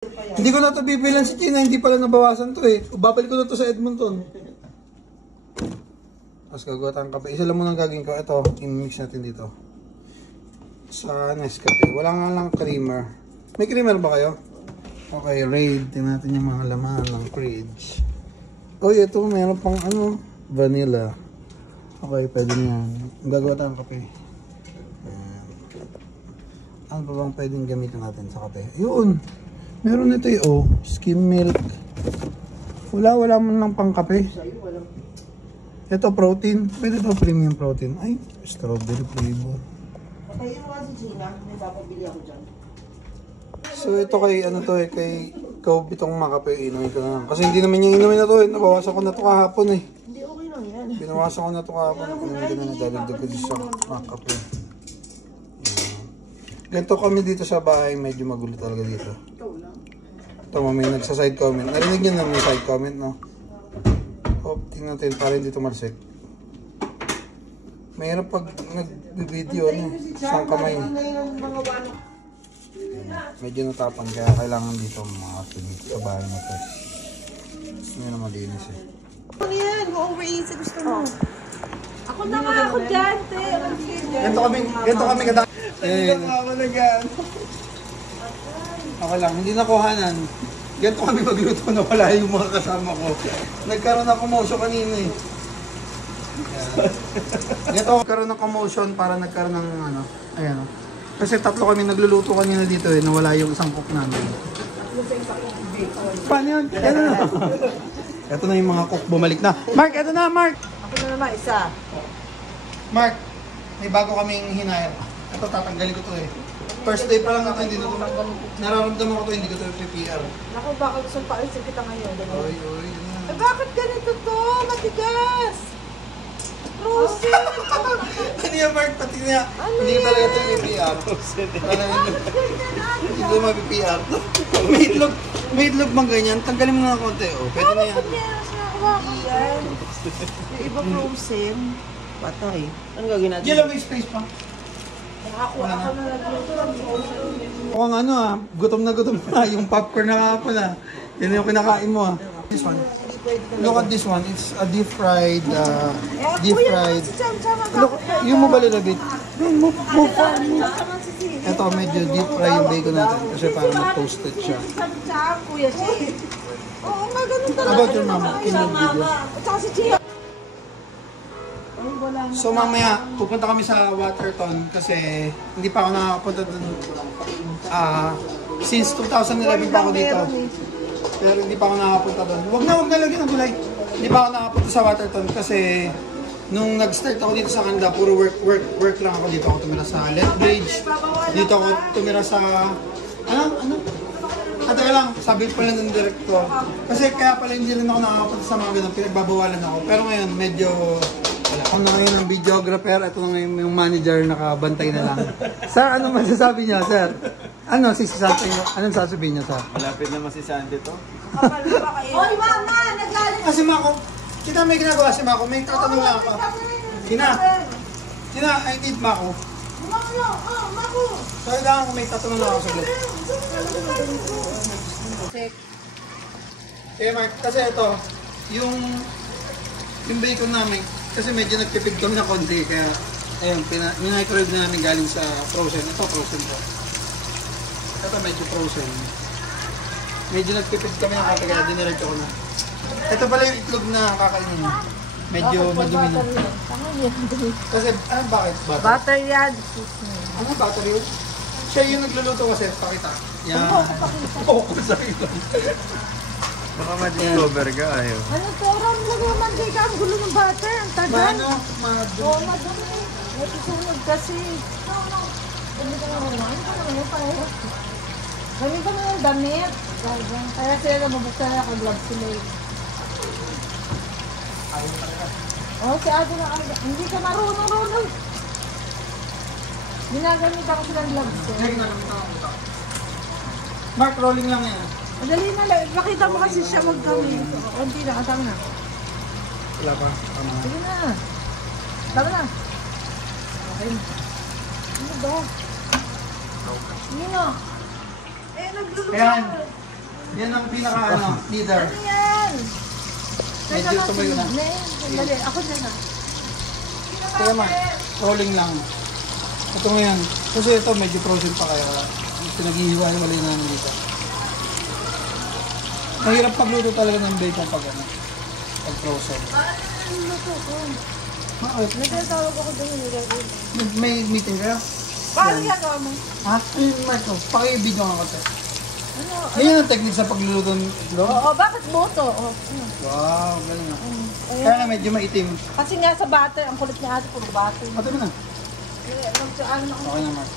Hindi ko na ito bibilan si China, hindi pala nabawasan to eh. Babalik ko na to sa Edmonton. Tapos gagawa tayong kape. Isa lang muna gagawin ko. Ito, i-mix natin dito. Sa Nescafe. Wala nga lang creamer. May creamer ba kayo? Okay, raid. Tingnan natin yung mga laman ng fridge. Oh, ito, meron pang ano, vanilla. Okay, pwede na yan. Gagawa tayong kape. Ano pa bang pwedeng gamitin natin sa kape? Yun! Meron ito eh, oh, skim milk. Wala man lang pang kape. Ito protein. Pwede ito premium protein. Ay, strawberry flavor. Patayin mo kasi Gina, may papabili ako dyan. So ito kay ano to eh, kay Kobe itong makape, inumin ko na lang. Kasi hindi naman yung inumin na to eh, nabawasan ko na to kahapon eh. Hindi, okay lang yan. Binawasan ko na to kahapon, inumin ko na nadalagdag ko dito sa makape. Ganito kami dito sa bahay, medyo magulo talaga dito. Ito may nagsa-side comment. Narinig nyo na may side comment, no? O, tingnan natin para hindi tumalsik. Mahirap pag nag-video, ano, isang kamay. Medyo natapang, kaya kailangan dito mga dito sa bahay na to. Gusto nyo na malinis eh. Ano yan? Go-overeat sa gusto mo. Ako na nga ako dyan, te. Ganito kami kada. Eh, okay lang, hindi nakuhanan. Ganito kami magluto na wala yung mga kasama ko. Nagkaroon ng commotion kanina eh. Ganito nagkaroon ng commotion para nagkaroon ng ano, ayan o. Kasi tatlo kami nagluluto kanina dito eh, nawala yung isang cook namin. Paano yun? Yan na. Ito na yung mga cook bumalik na. Mark, ito na Mark! Ako na naman, isa. Mark, may bago kaming hinayang. Ito tatanggalin ko to eh. First day pa lang ako, hindi na ito. Nararamdaman ko to, hindi ko to PPR. Naku, bakit gusto paalisin kita ngayon? Oy, yun na. Eh, bakit ganito to? Matigas! Rosie! Ano yan Mark, pati niya. Hindi ko talaga ito PPR. Hindi ko ma-PPR. May itlog bang ganyan? Tanggalin mo nga konti. Oh, pwede na yan. Bakit meron siya hawakan yan? Yung iba frozen. Patay. Ano gagawin natin? Jello, may space pa. Ako na Mukhang ano ah, gutom na yung popcorn na kahapon ah. Yan yung kinakain mo ah. This one. Look at this one. It's a deep fried. Look, yung mo ba little bit? Move on. Ito medyo deep fry yung bacon natin kasi para mag-toasted siya. Kuya Chi. Oo nga, ganun talaga. How about your mama? In your video? At saka si Chi. So mamaya, pupunta kami sa Waterton kasi hindi pa ako nakakapunta dun. Since 2011 pa ako dito. Pero hindi pa ako nakakapunta doon. Huwag na lagyan ng gulay. Hindi pa ako nakakapunta sa Waterton kasi nung nag-start ako dito sa Canada, puro work lang ako dito. Ako tumira sa Lethbridge. Dito ako tumira sa... Ano? Teka lang, sabi pala ng director. Kasi kaya pala hindi rin ako nakakapunta sa mga ganun. Pinagbabawalan ako. Pero ngayon, medyo... Wala. Ako na ngayon ang videographer. Ito na ngayon yung manager, nakabantay na lang. Sir, ano masasabi niya, sir? Ano, anong sasabihin niya, sir? Malapit naman si Sandy to. Hoy, mama! Nagalit! Si Mako, kita may ginagawa si Mako, may tatanong lang ako. Sina, I need Mako. Mako! Sorry lang ako, may tatanong lang ako saglit. Eh Mark, kasi ito, yung bacon namin, kasi medyo nagtipid kami na konti, kaya ayun, minicrowave na namin galing sa frozen. Ito, frozen to. Ito medyo frozen. Medyo nagtipid kami ng konti, kaya diniretso ko na. Ito pala yung itlog na kakainin. Medyo madumi na. Kasi, bakit? Butter yan. Ano butter yun? Siya yung nagluluto kasi, pakita. Yan. Oo, sa'yo. Baka ma-discover ka, ayaw. Ano to? Lagay ang mantika. Ang gulo ng butter. Ang tagal. Maano? Madumi. Oo, madumi. May susunod kasi. Ganito na yung damit. Kaya sila nabubuksan na gloves sila eh. Oh, si Ate na hindi ka marunong. Ginagamit ako silang gloves eh. Mark, rolling lang yan. Madali na lang. Pakita mo kasi siya magkawin. Kunti na, kasama na. Wala pa. Sige na. Tama na. Okay na. Ano ba? Hindi na. Eh, nagluluto. Ayan. Yan ang pinaka leader. Ano yan? Medyo tumayo na. Dali, ako dyan na. Kaya ma, rolling lang. Ito ngayon. Kasi ito medyo frozen pa kaya pinaghihiwa-hiwalay na namin dito. Mahirap pagluto talaga ng bacon pag ano. Pag frozen. Luto ko. Bakit? Nagtatawag ako doon yung nilagay. May meeting ka? Paano ginagawa mo? Ha? Ano yung mic ko? Pakibigyan ka kasi. Ano? Ganyan ang technique sa pagluluto ng itlog. Oo, bakit buto? Oh. Wow, galing ah. Ayan. Kaya nga medyo maitim. Kasi nga sa butter, ang kulit niya ate, puro butter. Pati mo na. Ano ako? Okay na, Mark.